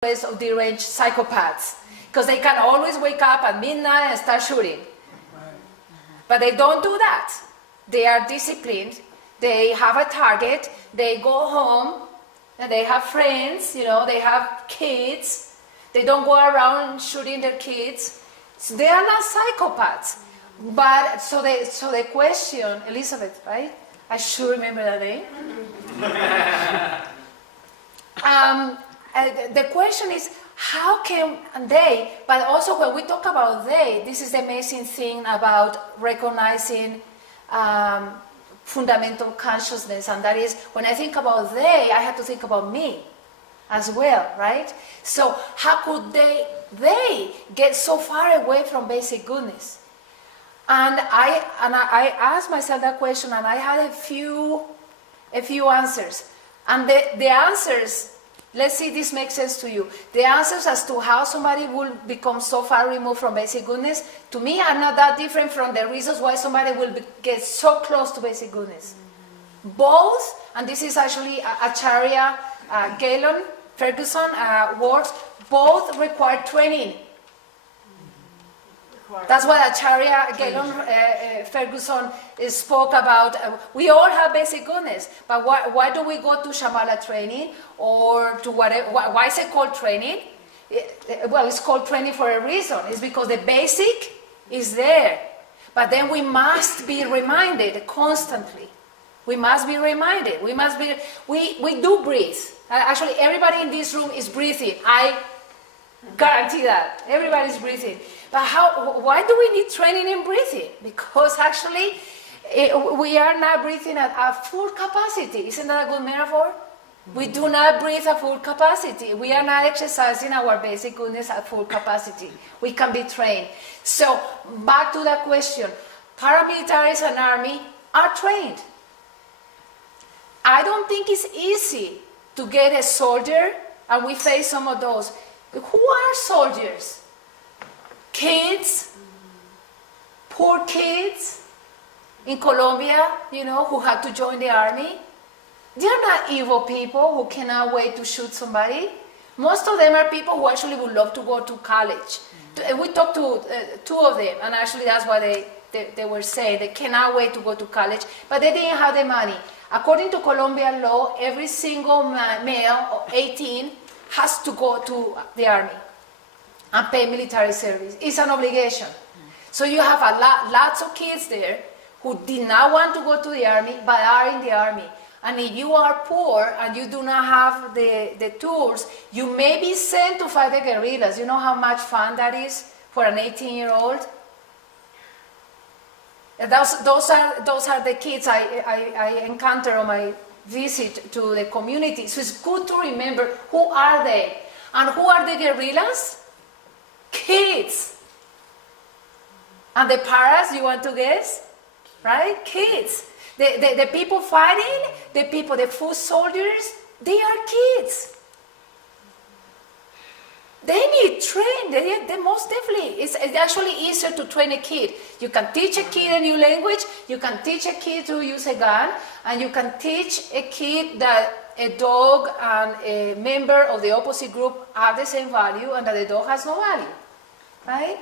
of deranged psychopaths, because they can always wake up at midnight and start shooting. But they don't do that. They are disciplined. They have a target. They go home, and they have friends. They have kids. They don't go around shooting their kids. So they are not psychopaths. But so they question Elizabeth, right? I should remember that name. The question is, how can they, but also when we talk about they, this is the amazing thing about recognizing fundamental consciousness, and that is, when I think about they, I have to think about me as well, right? So how could they get so far away from basic goodness? And I asked myself that question, and I had a few answers. And the answers, let's see if this makes sense to you. The answers as to how somebody will become so far removed from basic goodness, to me, are not that different from the reasons why somebody will get so close to basic goodness. Both, and this is actually Acharya Galen Ferguson works, both require training. That's what Acharya Galen Ferguson spoke about. We all have basic goodness, but why do we go to Shambhala training or to whatever? Why is it called training? Well, it's called training for a reason. It's because the basic is there. But then we must be reminded constantly. We must be reminded. We do breathe. Actually, everybody in this room is breathing. I guarantee that. Everybody's breathing. But why do we need training in breathing? Because actually, we are not breathing at full capacity. Isn't that a good metaphor? We do not breathe at full capacity. We are not exercising our basic goodness at full capacity. We can be trained. So, back to that question. Paramilitaries and army are trained. I don't think it's easy to get a soldier, and we face some of those. Who are soldiers? Kids, poor kids in Colombia, who had to join the army. They are not evil people who cannot wait to shoot somebody. Most of them are people who actually would love to go to college. We talked to two of them, and actually that's what they were saying. They cannot wait to go to college, but they didn't have the money. According to Colombian law, every single male of 18 has to go to the army and pay military service. It's an obligation. So you have lots of kids there who did not want to go to the army but are in the army. And if you are poor and you do not have the tools, you may be sent to fight the guerrillas. You know how much fun that is for an 18-year-old? Those are the kids I encounter on my visit to the community. So it's good to remember, who are they? And who are the guerrillas? Kids. And the paras, you want to guess? Right? Kids. The people fighting, the foot soldiers, they are kids. They need train. They most definitely. It's actually easier to train a kid. You can teach a kid a new language. You can teach a kid to use a gun, and you can teach a kid that a dog and a member of the opposite group have the same value, and that the dog has no value, right?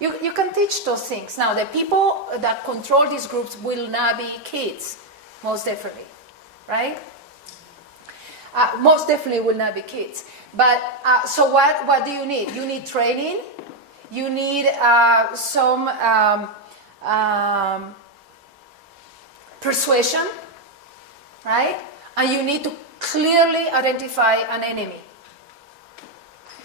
You can teach those things. Now, the people that control these groups will not be kids, most definitely, right? Most definitely will not be kids. But so what do you need? You need training. You need some persuasion, right? And you need to clearly identify an enemy.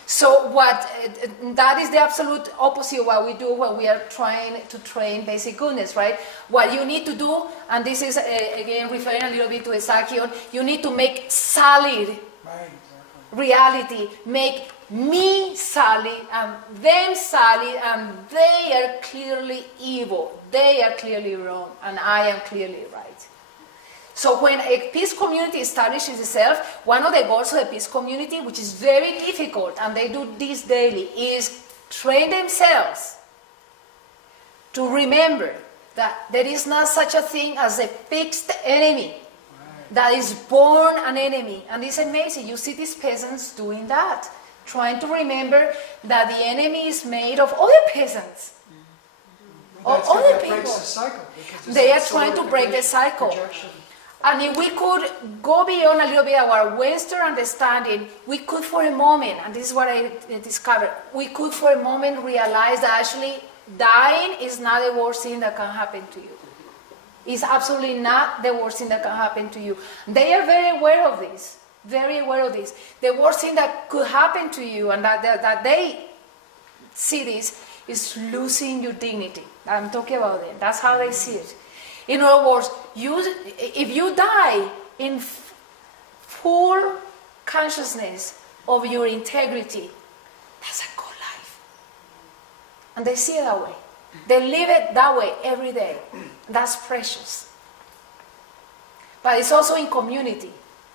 So that is the absolute opposite of what we do when we are trying to train basic goodness, right? What you need to do, and this is again referring a little bit to Ezekiel, you need to make solid reality, make me solid and them solid, and they are clearly evil, they are clearly wrong, and I am clearly right. So when a peace community establishes itself, one of the goals of the peace community, which is very difficult, and they do this daily, is train themselves to remember that there is not such a thing as a fixed enemy that is born an enemy. And it's amazing. You see these peasants doing that. trying to remember that the enemy is made of other peasants, of other people. They are trying to break the cycle. Projection. And if we could go beyond a little bit our Western understanding, we could for a moment, and this is what I discovered, we could for a moment realize that actually dying is not the worst thing that can happen to you. It's absolutely not the worst thing that can happen to you. They are very aware of this, very aware of this. The worst thing that could happen to you, and that they see this, is losing your dignity. I'm talking about them. That's how they see it. In other words, if you die in full consciousness of your integrity, that's a good life. And they see it that way. They live it that way every day. That's precious. But it's also in community.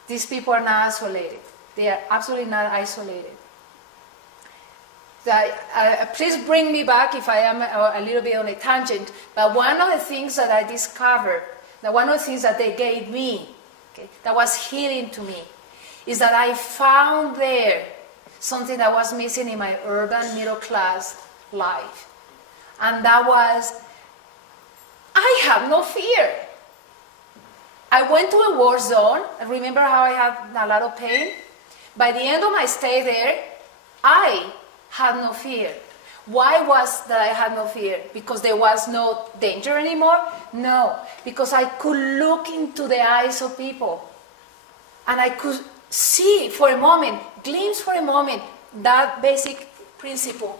These people are not isolated. They are absolutely not isolated. Please bring me back if I am a little bit on a tangent. But one of the things that I discovered, one of the things that they gave me, okay, that was healing to me, is that I found there something that was missing in my urban middle class life. And that was, I have no fear. I went to a war zone. Remember how I had a lot of pain? By the end of my stay there, I had no fear. Why was that I had no fear? Because there was no danger anymore? No, because I could look into the eyes of people and I could see for a moment, glimpse for a moment, that basic principle.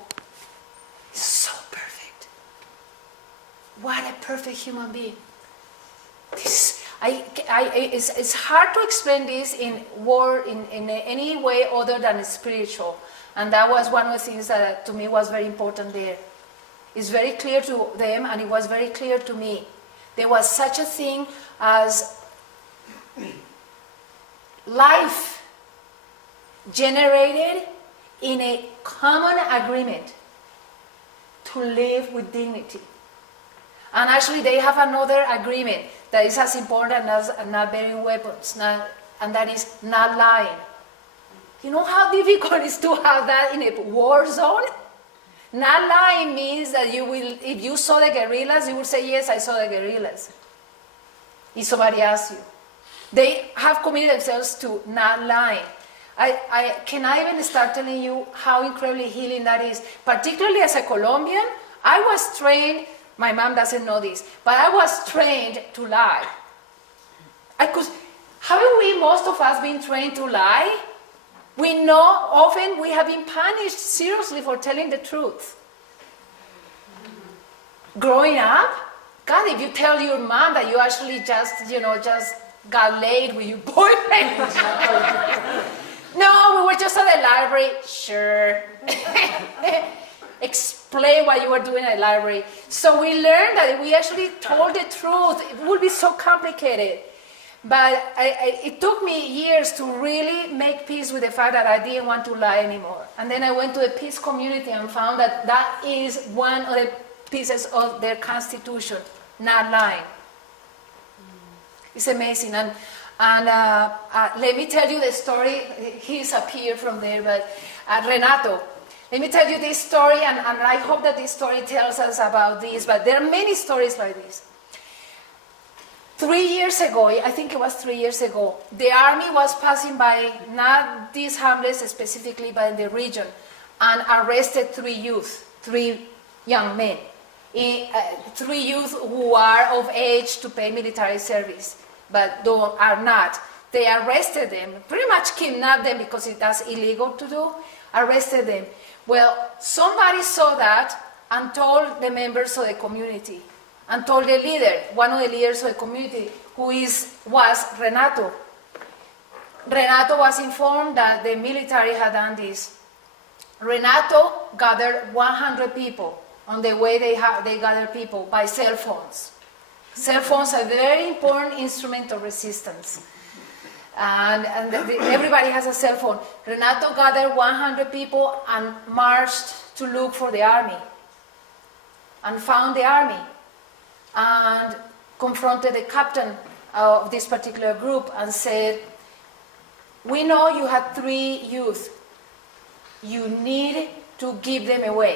So perfect. What a perfect human being. It's hard to explain this in any way other than spiritual. And that was one of the things that to me was very important there. It's very clear to them, and it was very clear to me. There was such a thing as life generated in a common agreement to live with dignity. And actually they have another agreement that is as important as not bearing weapons, and that is not lying. You know how difficult it is to have that in a war zone? Not lying means that you will, if you saw the guerrillas, you will say, yes, I saw the guerrillas. If somebody asks you. They have committed themselves to not lying. I cannot even start telling you how incredibly healing that is. Particularly as a Colombian, I was trained, my mom doesn't know this, but I was trained to lie. Haven't we, most of us, been trained to lie? We know often we have been punished seriously for telling the truth. Growing up, God, if you tell your mom that you actually just got laid with your boyfriend. No, we were just at the library. Sure. Explain what you were doing at the library. So we learned that if we actually told the truth, it would be so complicated. But it took me years to really make peace with the fact that I didn't want to lie anymore. And then I went to a peace community and found that that is one of the pieces of their constitution, not lying. It's amazing. And let me tell you the story. He's appeared from there, but Renato. Let me tell you this story, and I hope that this story tells us about this, but there are many stories like this. 3 years ago, I think it was 3 years ago, the army was passing by, not these hamlets specifically, but in the region, and arrested 3 young men, 3 youth who are of age to pay military service, but are not. They arrested them, pretty much kidnapped them because that's illegal to do, arrested them. Well, somebody saw that and told the members of the community, and told the leader, one of the leaders of the community, was Renato. Renato was informed that the military had done this. Renato gathered 100 people. On the way they gathered people by cell phones. Cell phones are a very important instrument of resistance. And everybody has a cell phone. Renato gathered 100 people and marched to look for the army. And found the army. And confronted the captain of this particular group and said, we know you had 3 youth you need to give them away.